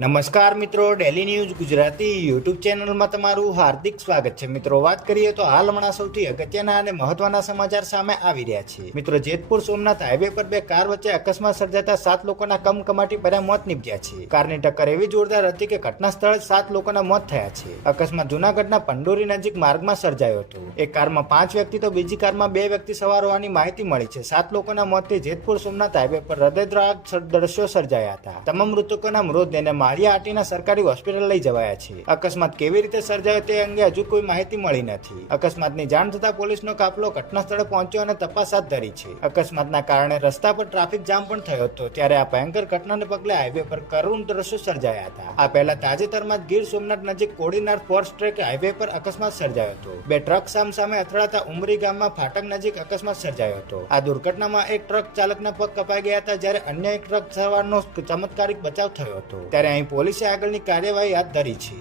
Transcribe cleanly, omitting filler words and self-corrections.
નમસ્કાર મિત્રો, daily news Gujarati YouTube ચેનલમાં તમારું હાર્દિક સ્વાગત છે. મિત્રો, વાત કરીએ તો હાલ હમણાં સૌથી અગત્યના અને મહત્વના સમાચાર સામે આવી રહ્યા છે. મિત્રો, જેતપુર સોમનાથ હાઈવે પર બે કાર વચ્ચે અકસ્માત સર્જાતા 7 લોકોના કમકમાટી ભર્યા મોત નીપજ્યા છે. કારની ટક્કર એવી જોરદાર હતી કે ઘટના સ્થળે 7 લોકોના મોત થયા છે. અકસ્માત જૂનાગઢના પંડોરી નજીક માર્ગમાં સર્જાયો હતો. એક કારમાં 5 વ્યક્તિ તો બીજી કારમાં 2 વ્યક્તિ સવાર હોવાની માહિતી મળી છે. 7 લોકોના મોતથી જેતપુર સોમનાથ હાઈવે પર હૃદયદ્રાવક દ્રશ્યો સર્જાયા હતા. તમામ મૃતકોના મૃતદેહને માળિયા સરકારી હોસ્પિટલ લઈ જવાયા છે. અકસ્માત કેવી રીતે સર્જાયો તે અંગે હજુ કોઈ માહિતી મળી નથી. અકસ્માતની જાણ થતા પોલીસનો કાફલો ઘટના સ્થળે પહોંચ્યો અને તપાસ હાથ ધરી છે. અકસ્માતના કારણે રસ્તા પર ટ્રાફિક જામ પણ થયો હતો. ત્યારે આ ભયંકર ઘટનાને પગલે હાઈવે પર કરુણ દ્રશ્યો સર્જાયા હતા. આ પહેલા તાજેતરમાં જ ગીર સોમનાથ નજીક કોડીનાર ફોર્સ ટ્રેક હાઈવે પર અકસ્માત સર્જાયો હતો. 2 ટ્રક સામસામે અથડાતા ઉમરી ગામમાં ફાટક નજીક અકસ્માત સર્જાયો હતો. આ દુર્ઘટનામાં એક ટ્રક ચાલકના પગ કપાઈ ગયા હતા, જ્યારે અન્ય એક ટ્રક સવારનો ચમત્કારિક બચાવ થયો હતો. ત્યારે અહીં પોલીસે આગળની કાર્યવાહી હાથ ધરી છે.